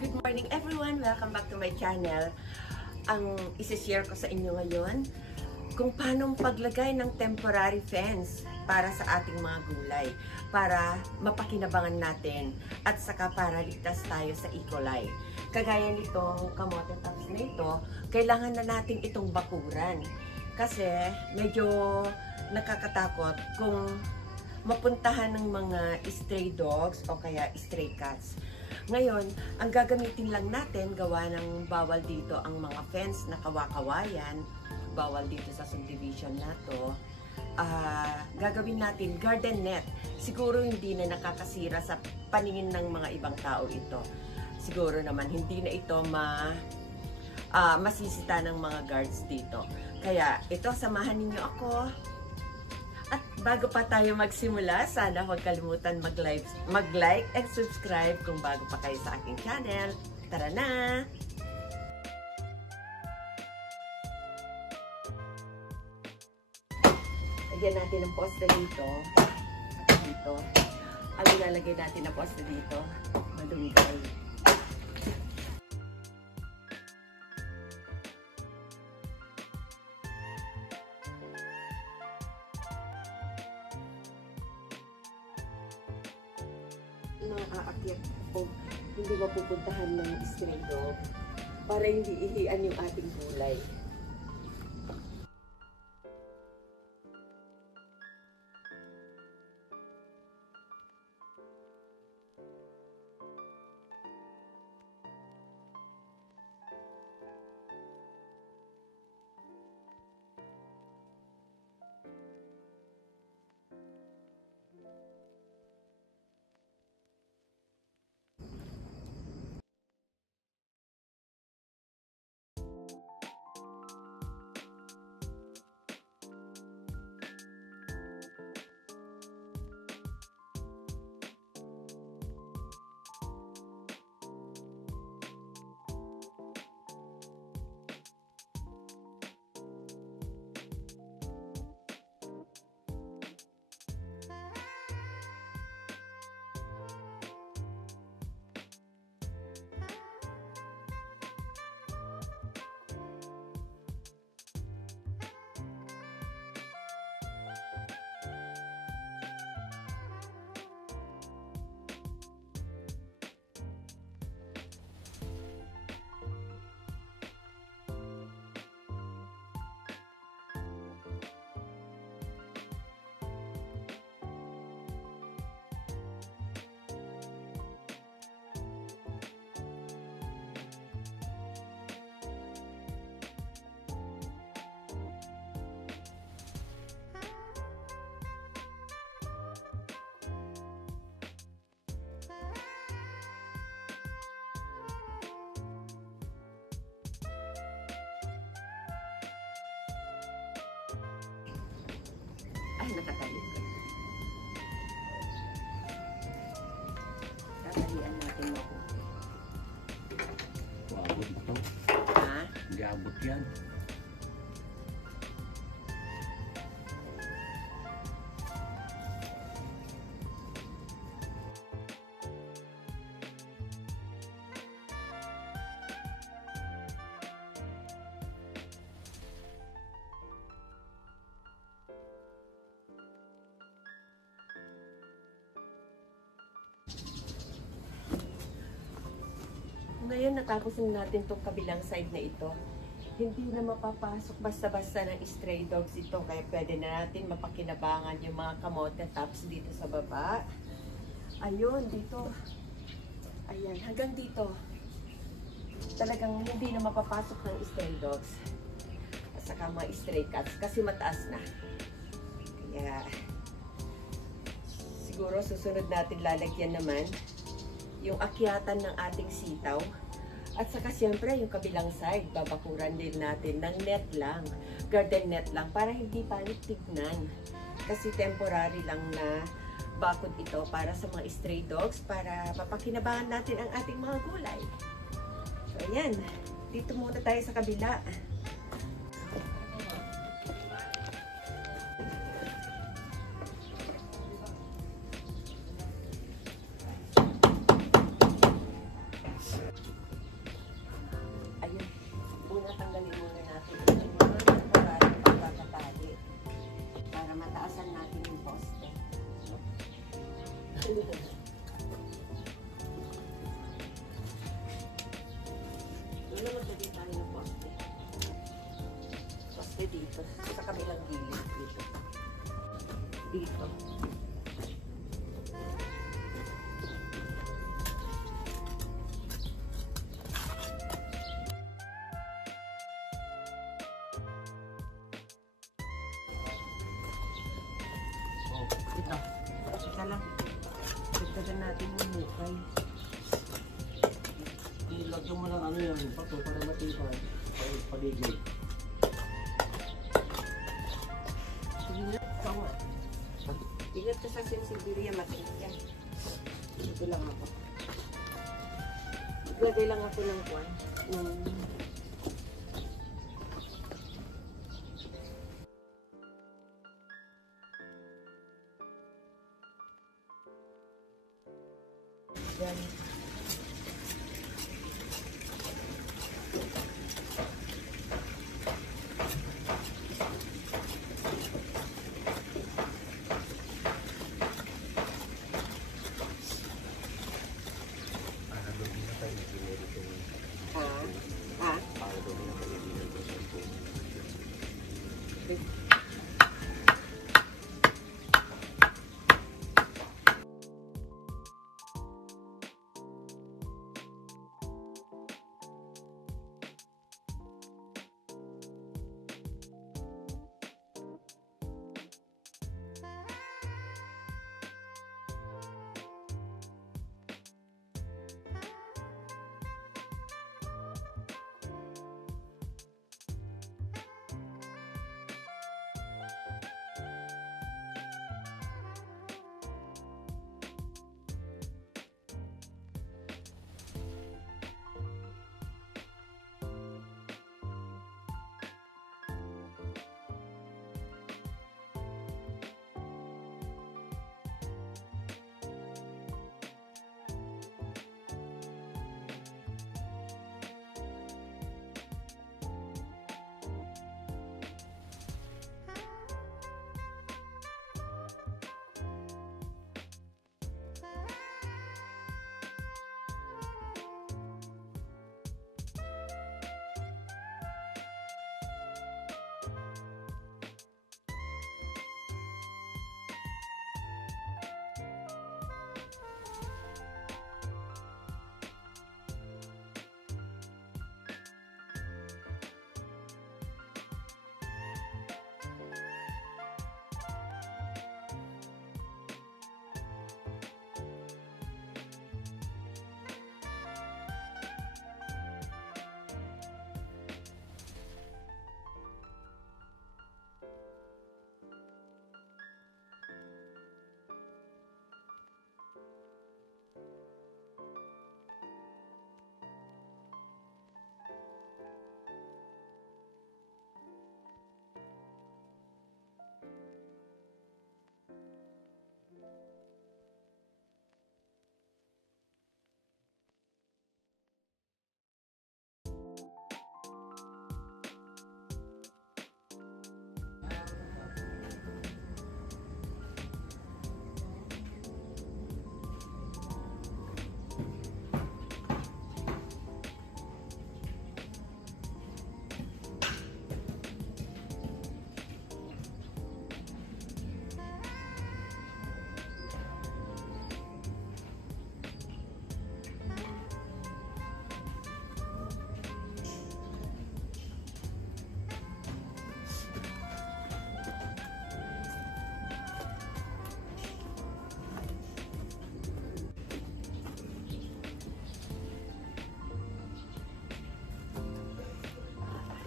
Good morning everyone! Welcome back to my channel. Ang isi-share ko sa inyo ngayon kung paano paglagay ng temporary fence para sa ating mga gulay para mapakinabangan natin at saka para ligtas tayo sa E. coli. Kagaya nitong kamote tops na ito, kailangan na natin itong bakuran kasi medyo nakakatakot kung mapuntahan ng mga stray dogs o kaya stray cats. Ngayon, ang gagamitin lang natin, gawa ng bawal dito ang mga fence na kawakawayan, bawal dito sa subdivision na to, gagawin natin garden net. Siguro hindi na nakakasira sa paningin ng mga ibang tao ito. Siguro naman hindi na ito masisita ng mga guards dito. Kaya ito, samahan ninyo ako. At bago pa tayo magsimula, sana huwag kalimutan mag-like and subscribe kung bago pa kayo sa aking channel. Tara na! Lagyan natin ang poste dito. Dito. Ang ilalagay natin na poste dito, malunggay. Aakyat o hindi mapupuntahan ng stray dog para hindi ihian yung ating gulay. Ay, nakatalit ko. Tatalian natin ako. Abot ito. Ha? Hindi abot yan. Ngayon, natapos na natin itong kabilang side na ito. Hindi na mapapasok basta-basta ng stray dogs ito. Kaya pwede na natin mapakinabangan yung mga kamote tops dito sa baba. Ayun, dito. Ayan, hanggang dito. Talagang hindi na mapapasok ng stray dogs. At saka mga stray cats kasi mataas na. Kaya, siguro susunod natin lalagyan naman yung akyatan ng ating sitaw. At saka siyempre yung kabilang side, babakuran din natin ng net lang, garden net lang, para hindi palit tignan. Kasi temporary lang na bakod ito para sa mga stray dogs, para mapakinabangan natin ang ating mga gulay. So ayan, dito muna tayo sa kabila. tanggalin muna natin yung mga temporary pagkakatali para mataasan natin yung poste. Wala maglagay tayo ng poste. Poste dito, sa kabilang gilid dito. Dito. Ito. Ika lang. Dagdagan natin yung mukay. Ilagyan mo lang ano yan, pato para matibay. Paligid. Sige nga. Ikaw nga. Ingat ka sa sensibilya, matigas yan. Ito lang ako. Maglagay lang ako ng kwan. Yan.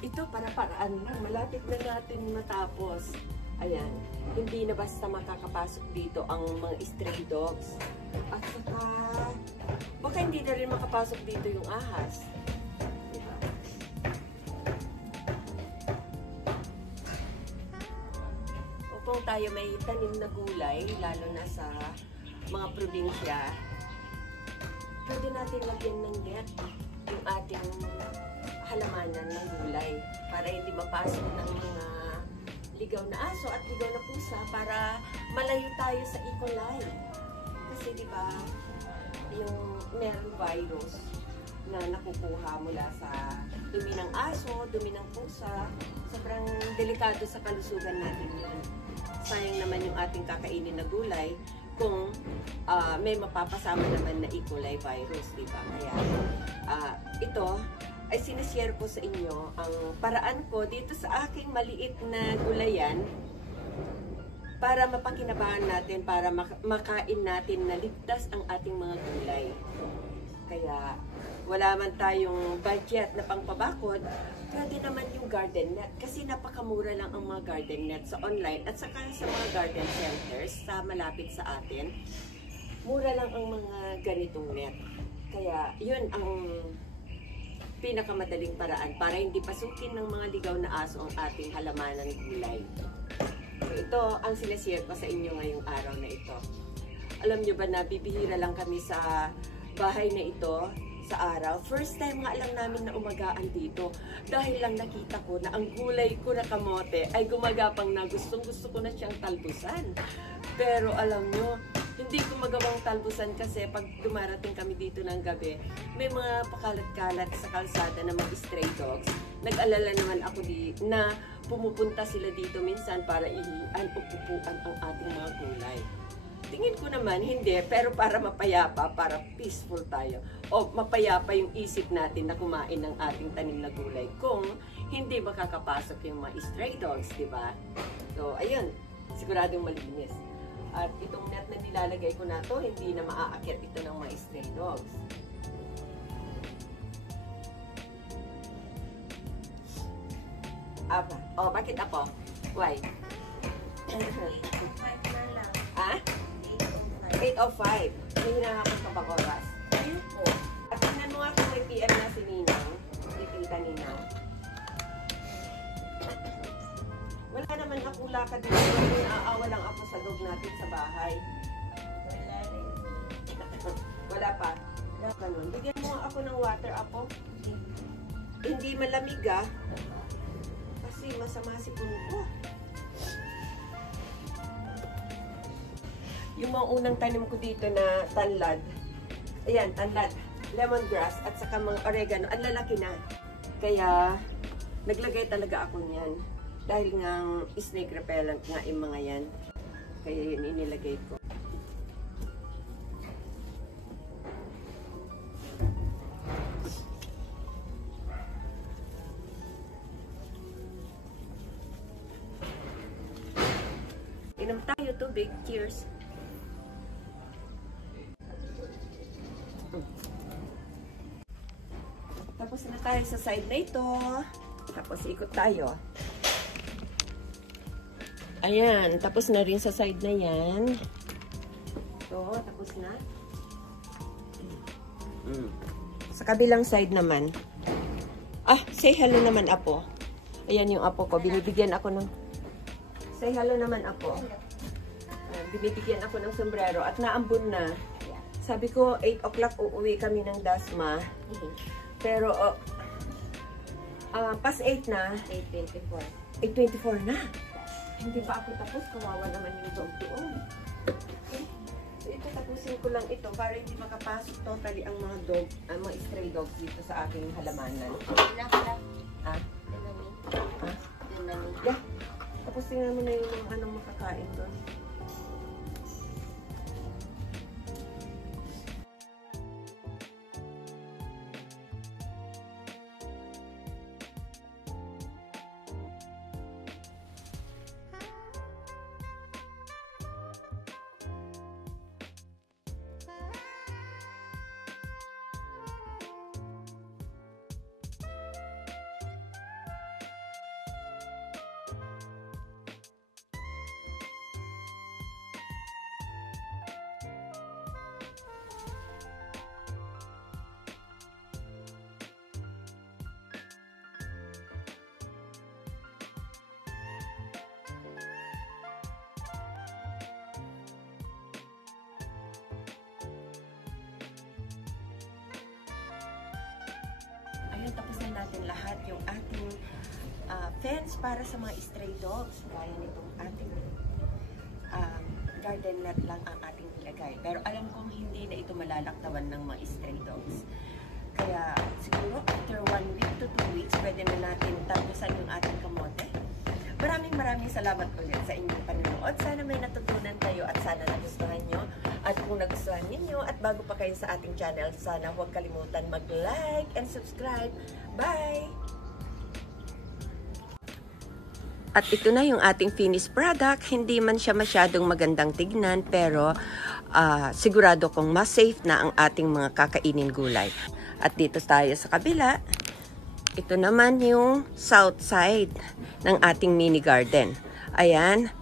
Ito, para-paraan lang. Malapit na natin matapos. Ayan. Hindi na basta makakapasok dito ang mga stray dogs. At saka, baka hindi na rin makapasok dito yung ahas. Diba? Kung tayo may tanim na gulay, lalo na sa mga probinsya, pwede natin lagyan ng net yung ating halaman. halamanan ng gulay para hindi mapasok ng mga ligaw na aso at ligaw na pusa para malayo tayo sa E. coli. Kasi di ba, yung meron virus na nakukuha mula sa dumi ng aso, dumi ng pusa, sobrang delikado sa kalusugan natin yun. Sayang naman yung ating kakainin na gulay kung may mapapasama naman na E. coli virus, di ba? Kaya ito ay sinishare ko sa inyo ang paraan ko dito sa aking maliit na gulayan para mapakinabangan natin, para makain natin na ligtas ang ating mga gulay. Kaya wala man tayong budget na pangpabakod, pwede naman yung garden net. Kasi napakamura lang ang mga garden net sa online at saka sa mga garden centers sa malapit sa atin. Mura lang ang mga ganitong net. Kaya yun ang pinakamadaling paraan para hindi pasukin ng mga ligaw na aso ang ating halamanan gulay. So, ito ang sinashare ko sa inyo ngayong araw na ito. Alam nyo ba na bibihira lang kami sa bahay na ito sa araw. First time nga lang namin na umagaan dito dahil lang nakita ko na ang gulay ko na kamote ay gumagapang na gustong-gusto ko na siyang talbusan. Pero alam nyo, hindi ko magawang talbusan kasi pag dumarating kami dito ng gabi, may mga pakalat-kalat sa kalsada na mga stray dogs. Nag-alala naman ako na pumupunta sila dito minsan para ihian o pupuan ang ating mga gulay. Tingin ko naman hindi, pero para mapayapa, para peaceful tayo. O mapayapa yung isip natin na kumain ng ating tanim na gulay kung hindi makakapasok yung mga stray dogs, di ba? So, ayun, siguradong malinis. At itong net na nilalagay ko na to, hindi na maaakyat ito ng mga stray dogs. Apa? Oh, bakit apo? Why? 8:05 na lang. Ha? 8:05. May hinahapos ka bang oras? Ayun po. At tingnan mo nga kung may PM na si Ninang. Si Tita Ninang. Wala naman akong lakad dito. Naaawa lang ako sa loob natin sa bahay. Wala rin. Wala pa. Ganun. Bigyan mo ako ng water, apo. Hindi malamig ah. Kasi masama si Punto. Yung mga unang tanim ko dito na tanlad. Ayan, tanlad. Lemongrass at saka mga oregano. Ang lalaki na. Kaya naglagay talaga ako niyan. Dahil nga snake repellent nga yung mga yan. Kaya yun inilagay ko. Inom tayo tubig. Cheers! Tapos na tayo sa side na ito. Tapos ikot tayo. Ayan, tapos na rin sa side na yan. Ito, tapos na. Sa kabilang side naman. Ah, say hello naman, apo. Ayan yung apo ko. Binibigyan ako ng... Say hello naman, apo. Ayan, binibigyan ako ng sombrero at naambun na. Sabi ko, 8 o'clock uuwi kami ng Dasma. Pero, past 8 na. 8:24. 8:24 na. Hindi pa ako tapos, kawawa naman yung dog doon. Okay. So ito, tapusin ko lang ito para hindi makapasok totally ang mga dog, ang mga stray dogs dito sa aking halamanan. Pinakala. Ah? Dinami. Ah? Dinami. Yeah. Tapos tingnan mo na yung mga anong makakain doon. natin lahat yung ating fence para sa mga stray dogs. Gaya nitong ating garden net lang ang ating nilagay. Pero alam kong hindi na ito malalaktawan ng mga stray dogs. Kaya siguro after 1 week to 2 weeks, pwede na natin tapusan yung ating kamote. Maraming salamat ulit sa inyong panonood. Sana may natutunan kayo at sana nagustuhan nyo. At kung nagustuhan ninyo at bago pa kayo sa ating channel, sana huwag kalimutan mag-like and subscribe. Bye! At ito na yung ating finished product. Hindi man siya masyadong magandang tignan, pero sigurado kong mas safe na ang ating mga kakainin gulay. At dito tayo sa kabila. Ito naman yung south side ng ating mini garden. Ayan.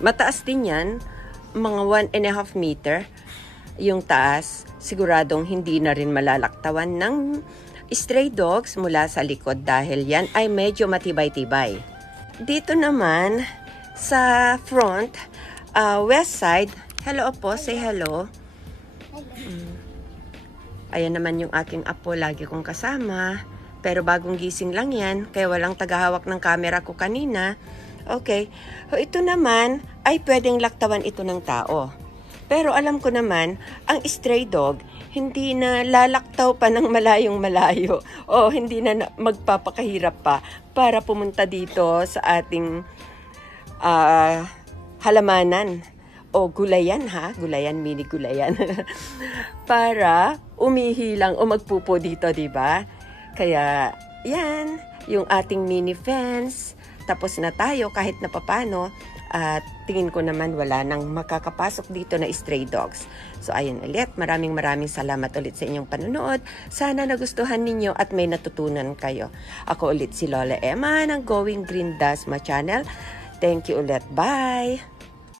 Mataas din yan. Mga 1.5 meter yung taas. Siguradong hindi na rin malalaktawan ng stray dogs mula sa likod dahil yan ay medyo matibay-tibay. Dito naman sa front, west side. Hello po, say hello. Ayan naman yung aking apo, lagi kong kasama. Pero bagong gising lang yan, kaya walang tagahawak ng camera ko kanina. Okay, so ito naman ay pwedeng laktawan ito ng tao. Pero alam ko naman, ang stray dog, hindi na lalaktaw pa ng malayong malayo. O hindi na magpapakahirap pa para pumunta dito sa ating halamanan. O gulayan ha, gulayan, mini gulayan. Para umihi lang o magpupo dito, di ba? Kaya yan, yung ating mini fence. Tapos na tayo kahit na papano. At tingin ko naman wala nang makakapasok dito na stray dogs. So ayun ulit, maraming salamat ulit sa inyong panonood. Sana nagustuhan ninyo at may natutunan kayo. Ako ulit si Lola Emma ng Going Green Dasma Channel. Thank you ulit. Bye!